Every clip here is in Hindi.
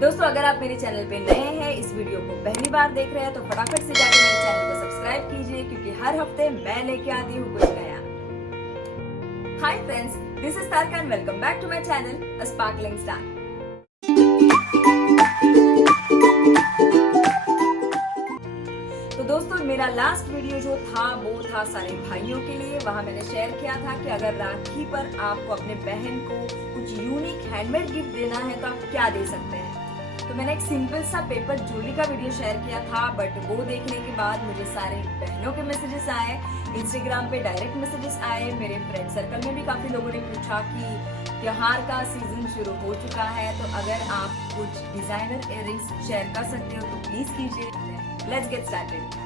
दोस्तों, अगर आप मेरे चैनल पे नए हैं, इस वीडियो को पहली बार देख रहे हैं तो फटाफट से जाकर मेरे चैनल को सब्सक्राइब कीजिए क्योंकि हर हफ्ते मैं लेके आती हूँ कुछ नया। Hi friends, this is Taraka and welcome back to my channel a sparkling star. तो दोस्तों, मेरा लास्ट वीडियो जो था वो था सारे भाइयों के लिए। वहां मैंने शेयर किया था कि अगर राखी पर आपको अपने बहन को कुछ यूनिक हैंडमेड गिफ्ट देना है तो आप क्या दे सकते हैं। तो मैंने एक सिंपल सा पेपर ज्वेलरी का वीडियो शेयर किया था, बट वो देखने के बाद मुझे सारे बहनों के मैसेजेस आए, इंस्टाग्राम पे डायरेक्ट मैसेजेस आए, मेरे फ्रेंड सर्कल में भी काफी लोगों ने पूछा कि त्योहार का सीजन शुरू हो चुका है, तो अगर आप कुछ डिजाइनर इयररिंग्स शेयर कर सकते हो तो प्लीज कीजिए। Let's get started.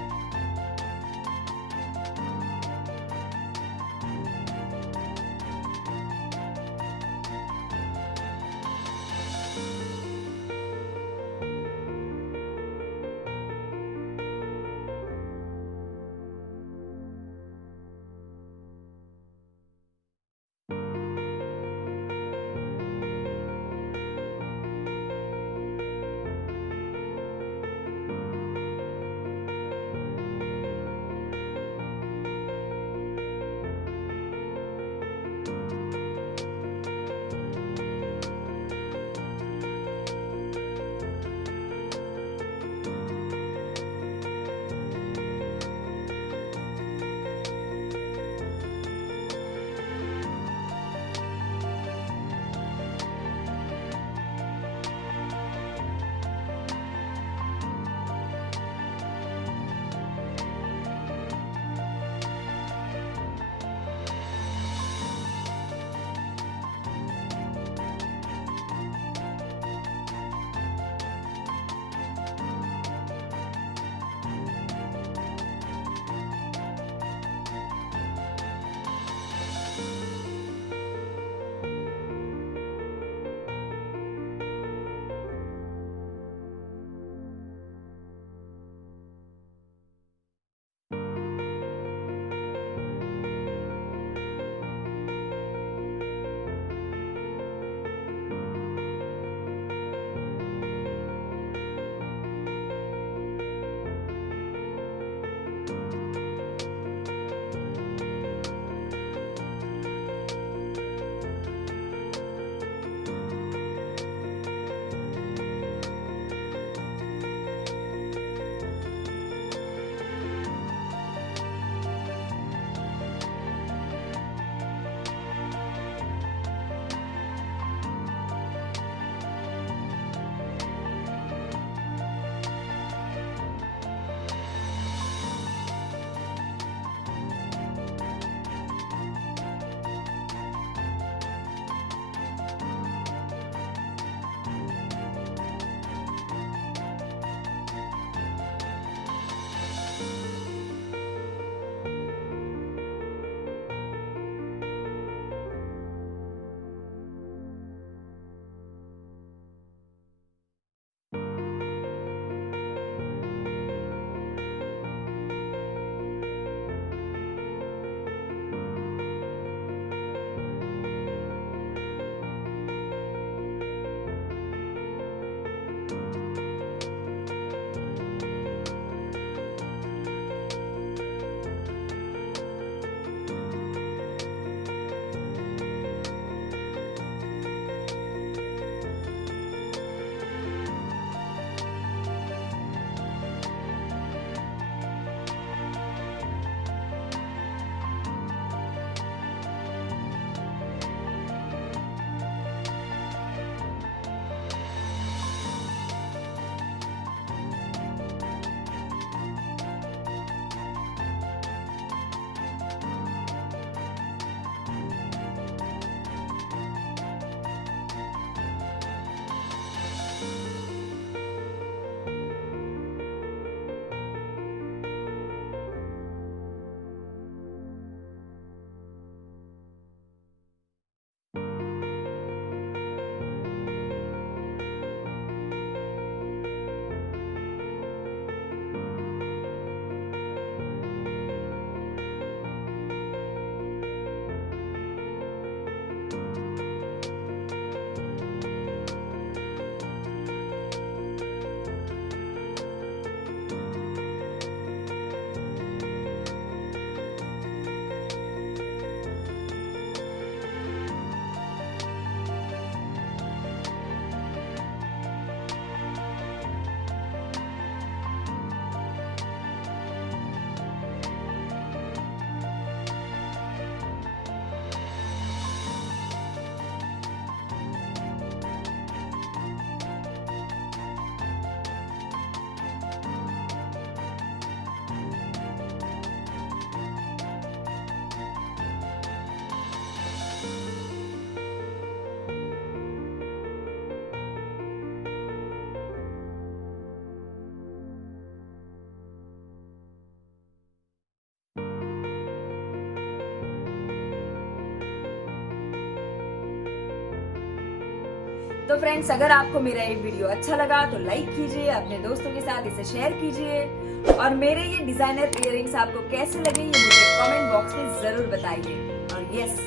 तो फ्रेंड्स, अगर आपको मेरा ये वीडियो अच्छा लगा तो लाइक कीजिए, अपने दोस्तों के साथ इसे शेयर कीजिए और मेरे ये डिजाइनर इयररिंग्स आपको कैसे लगे ये मुझे कमेंट बॉक्स में जरूर बताइए। और यस,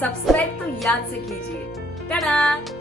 सब्सक्राइब तो याद से कीजिए। टाटा।